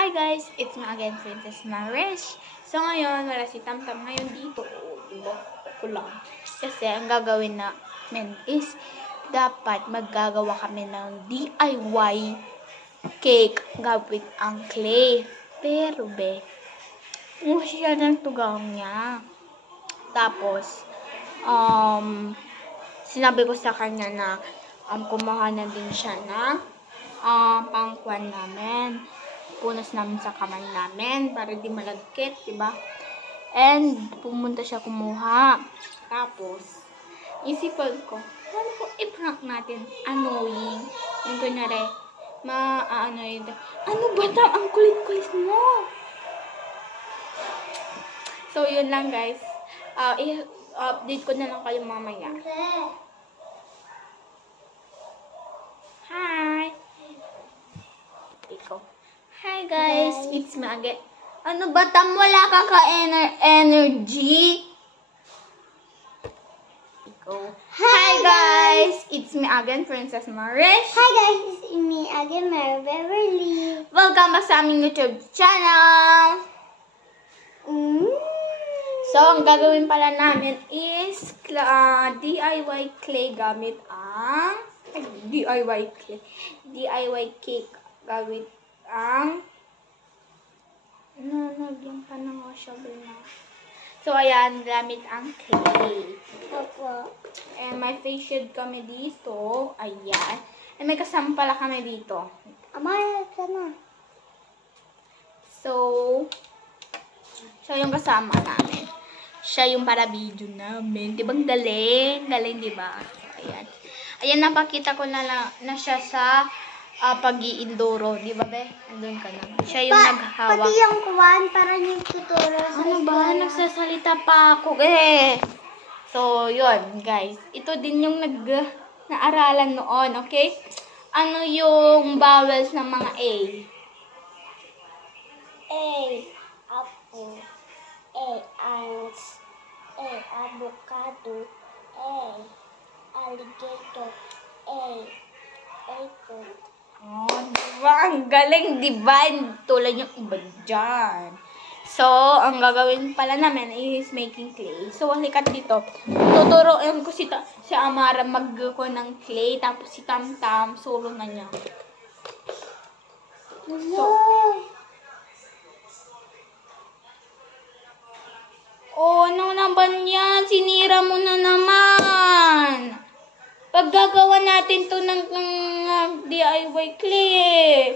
Hi guys! It's me again, Princess Marish. So ngayon, wala si Tamtam ngayon dito. Diba? Ako lang. Kasi ang gagawin namin is dapat maggagawa kami ng DIY cake gamit ang clay. Pero umuha siya ng tugang niya. Tapos, sinabi ko sa kanya na kumuha na din siya na pangkuan namin. Punas namin sa kamay namin para di malagkit, diba? And pumunta siya kumuha. Tapos, isipan ko, ano po i-prank natin? Annoying. Yung kunyari, ano ba ta? Ang kulit-kulit mo! So, yun lang guys. I-update ko na lang kayo mamaya. Hi! Ikaw. Hi guys! It's me again. Ano ba tam? Wala ka energy? Ikaw. Hi guys! It's me again, Princess Marish. Hi guys, it's me again, Mary Beverly. Welcome back sa aming YouTube channel. So, ang gagawin pala namin is DIY clay gamit ang DIY cake gamit ang nagyang pa ng washable na. So, ayan, gamit ang clay. Opo. And may face shield kami dito. Ayan. And may kasama pala kami dito. Amaya, sana. So, siya yung kasama namin. Siya yung para video namin. Diba galing? Galing, diba? So, ayan. Ayan, napakita ko na siya sa pag-iindoro. Diba, be? Andun ka na. Siya yung naghahawak. Pati yung kuwan, parang yung tuturo sa Ano ba? Nagsasalita pa ako, So, yun, guys. Ito din yung naaralan noon, okay? Ano yung vowels ng mga A? A, apple. A, ants. A, avocado. A, alligator. A, apple. Oh, diba? Ang galing, diba? Tulad yung iba dyan. So, ang gagawin pala namin is making clay. So, halikat dito. Tuturuan ko si Amara magko ng clay. Tapos si Tamtam, solo na niya. So, ano naman yan? Sinira mo na naman. Paggagawa natin to ng DIY clay.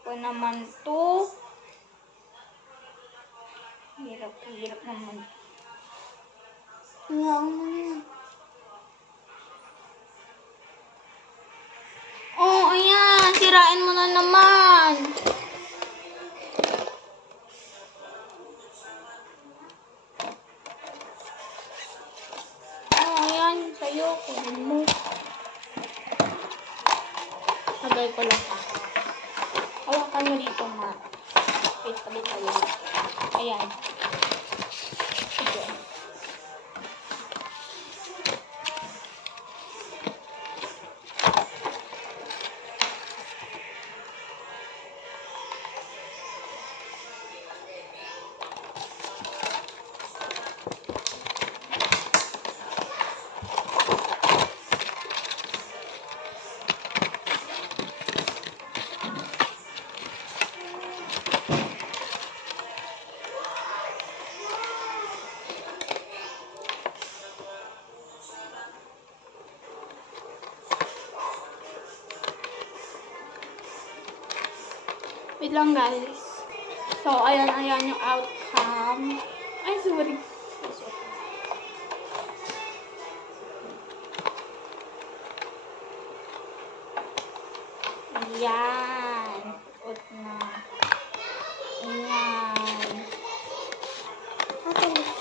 Ito naman to. Hirap naman. Oh, ayan. Sirain mo na naman. Oh, ayan. Sa'yo. Kunin mo. Lagay ko lang pa. Hawakan mo dito, ma. Wait, tabi tayo. Ayan. Sige. Wait lang guys. So, ayan yung outcome. Ay, sorry. Ayan. Ut na. Ayan.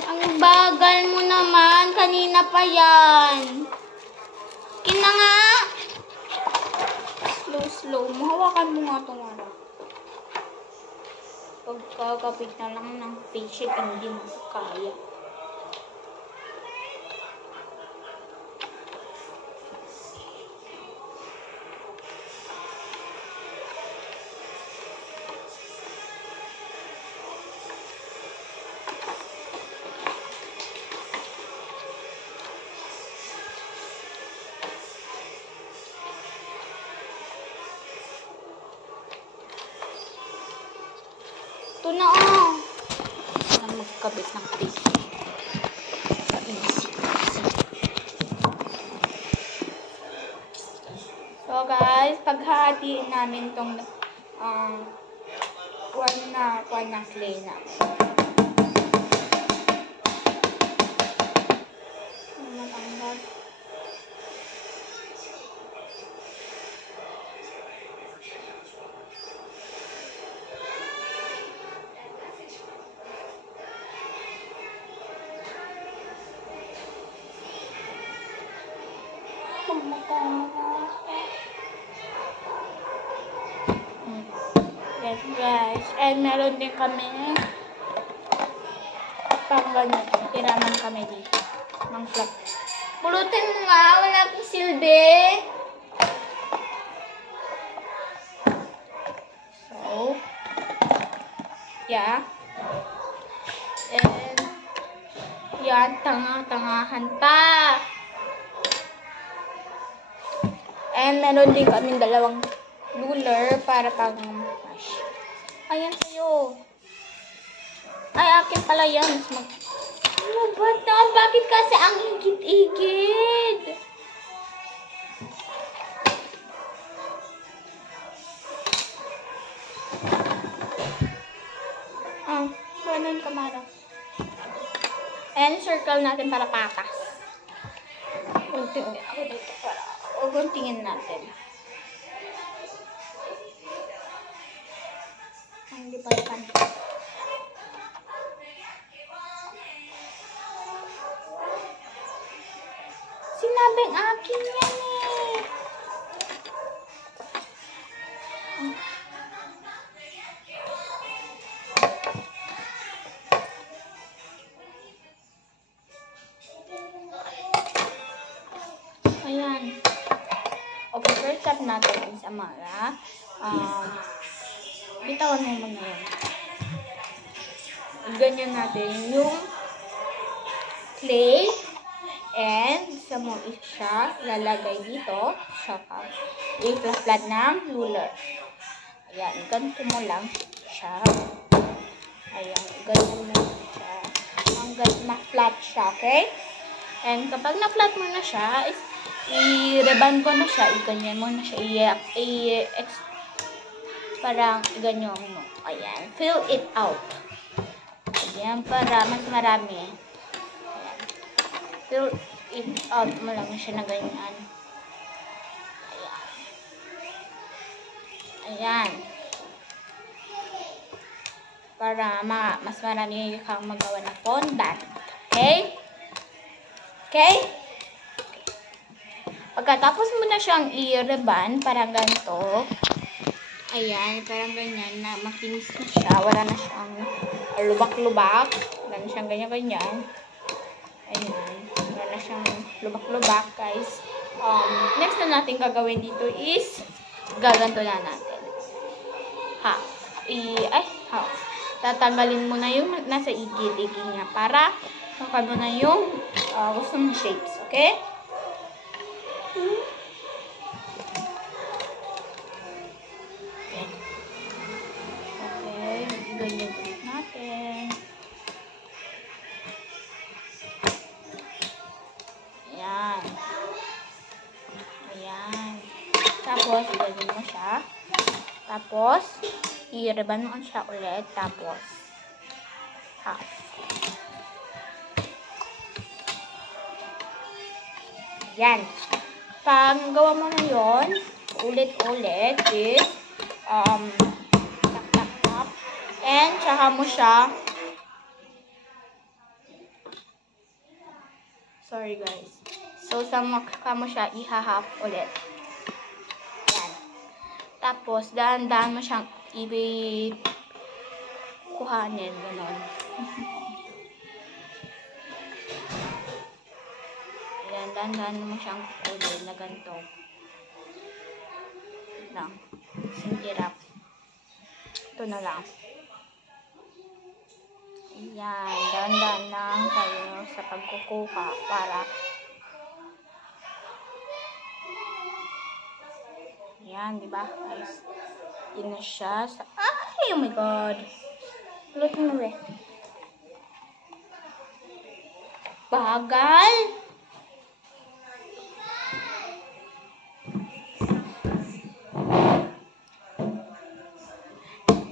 Ang bagal mo naman. Kanina pa yan. Kina nga. Slow. Mahawakan mo nga itong ano. Pagkakapit na lang ng face shield, hindi mo kaya. Ito na oh. Na magkabit ng face. Easy. So guys, paghahatiin namin tong kuwan ng clay namin. Matanggal. Yes guys, and meron din kami pang ganito, tiraman kami dito ng flat. Pulutin mo nga, wala akong silbi. So, yeah. And yan, tanga-tangahan pa. And meron din kaming dalawang ruler para pang mash. Ayan sa'yo. Ay, akin pala yan. Ano ba ito? Bakit kasi ang igit-igit? Ganun kamara. And circle natin para patas. Guntingin ako dito para guntingin natin. Hindi pa yan. Sinabing akin yan eh. Ayan. Okay, first step natin is Amara. Bitawan mo muna yun. Ganyan natin yung clay. And sa mo siya lalagay dito. Saka i-flat ng ruler. Ayan, ganito mo lang siya. Ayan, ganyan mo siya. Hanggang na-flat siya, okay? And kapag na-flat mo na siya, i-reban ko na siya, i-ganyan mo na siya, parang ganyan mo. Ayan, fill it out. Ayan, para mas marami. Ayan. Fill it out mo lang siya na ganyan. Ayan. Ayan. Para mas marami kang magawa na fondant. Okay? Okay? Pagkatapos mo na siyang i-reban, parang ganito. Ayan, parang ganyan na makinis na siya. Wala na siyang lubak-lubak. Wala na siyang ganyan-ganyan. Ayan, wala na siyang lubak-lubak, guys. Next na natin gagawin dito is gaganto na natin. Half. Tatanggalin mo na yung nasa igil-igil niya para makuha mo na yung gusto mong shapes. Okay? Okay, ganyan ulit natin. Ayan. Ayan. Tapos, ganyan mo siya. Tapos, i-reban mo siya ulit. Tapos, half. Yan. Pag gawa mo na yun, ulit-ulit is, tap. And, tsaka mo siya, sorry guys. So, saka mo siya, iha-half ulit. Yan. Tapos, dahan-dahan mo siyang kuhanin, gano'n. Ayan, dahan-dahan mo siyang kukulin na ganito. Lang. Sintirap. Ito na lang. Ayan, dahan-dahan lang tayo sa pagkukuha para ayan, diba guys? Yun na siya sa, ay, oh my god. Ulit mo na, bagal.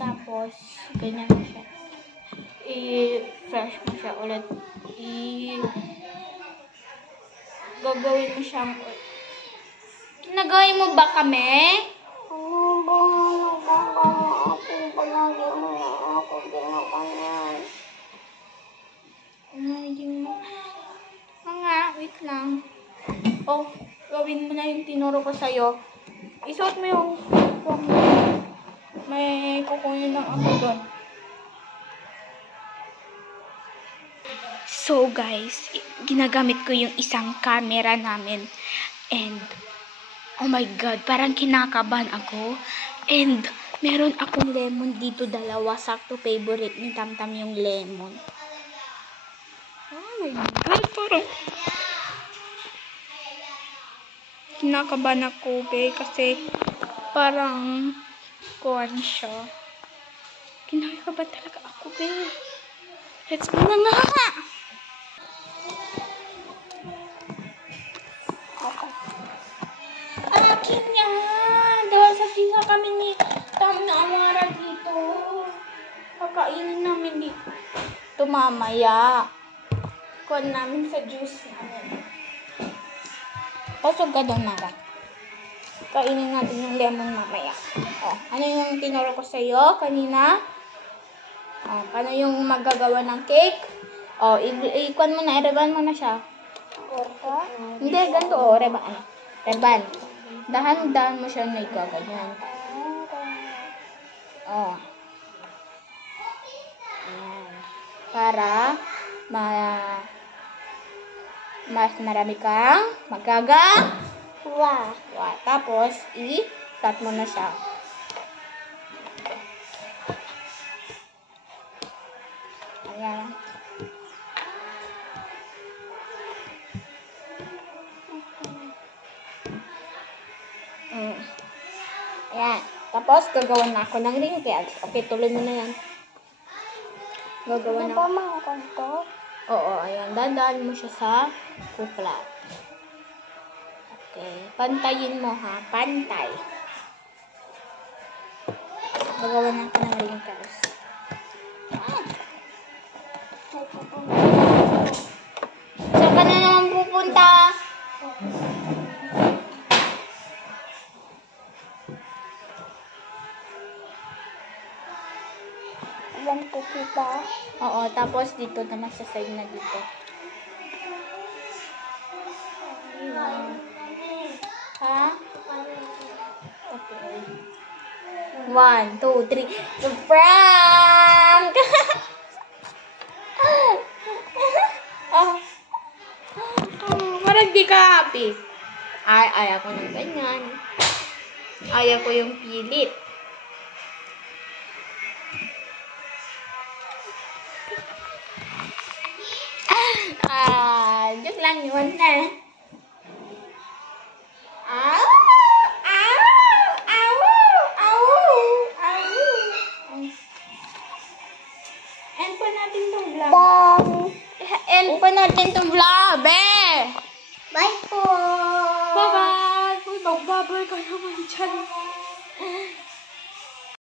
Tapos, ganyan na siya. I-fresh mo siya ulit. Gagawin mo siyang... Nagawin mo ba kami? Wait lang. Oh, gawin mo na yung tinuro ko sa'yo. Isuot mo yung... May kukunin ng ako doon. So guys, ginagamit ko yung isang camera namin. And, oh my God, parang kinakabahan ako. And, meron akong lemon dito, dalawa. Sakto favorite ni Tamtam yung lemon. Oh my God, parang... Kinakabahan ako, kasi parang kuwan siya. Kinakabahan talaga ako, Let's go na nga! Akin yan! Dahil sa tisa kami ni Tam na Amara dito. Kakainin namin dito. Ito mamaya. Kuwan namin sa juice namin. Pasok ka doon, Mara. Kainin natin yung lemon mamaya. Oh, ano yung tinuro ko sa'yo kanina? Oh, paano yung magagawa ng cake? Oh, ikuan mo na, reban mo na siya. Hindi, ganito, oh, reban. Reban. Dahan-dahan mo siya na ikaganyan. Oh. Ayan. Para, mas marami kang magagawa. Tapos, i-cut mo na siya. Ayan. Ayan. Tapos, gagawa na ako ng wrinkles. Okay, tuloy mo na yan. Gagawa na ako. Oo, ayan. Dadaan mo siya sa flat. Okay. Pantayin mo, ha? Pantay. Gagawa na ako ng wrinkles. Saan ka na naman pupunta? Ganito diba? Oo, tapos dito naman sa side na dito. Ha? Okay. 1, 2, 3. The prank! Parang di ka happy. Ayaw ko ng ganyan. Ayaw ko yung pilit. Joke lang yun na. End pa natin tong vlog. End pa natin tong vlog, Bye po! Bye-bye! Uy, mag-bye ka naman dyan.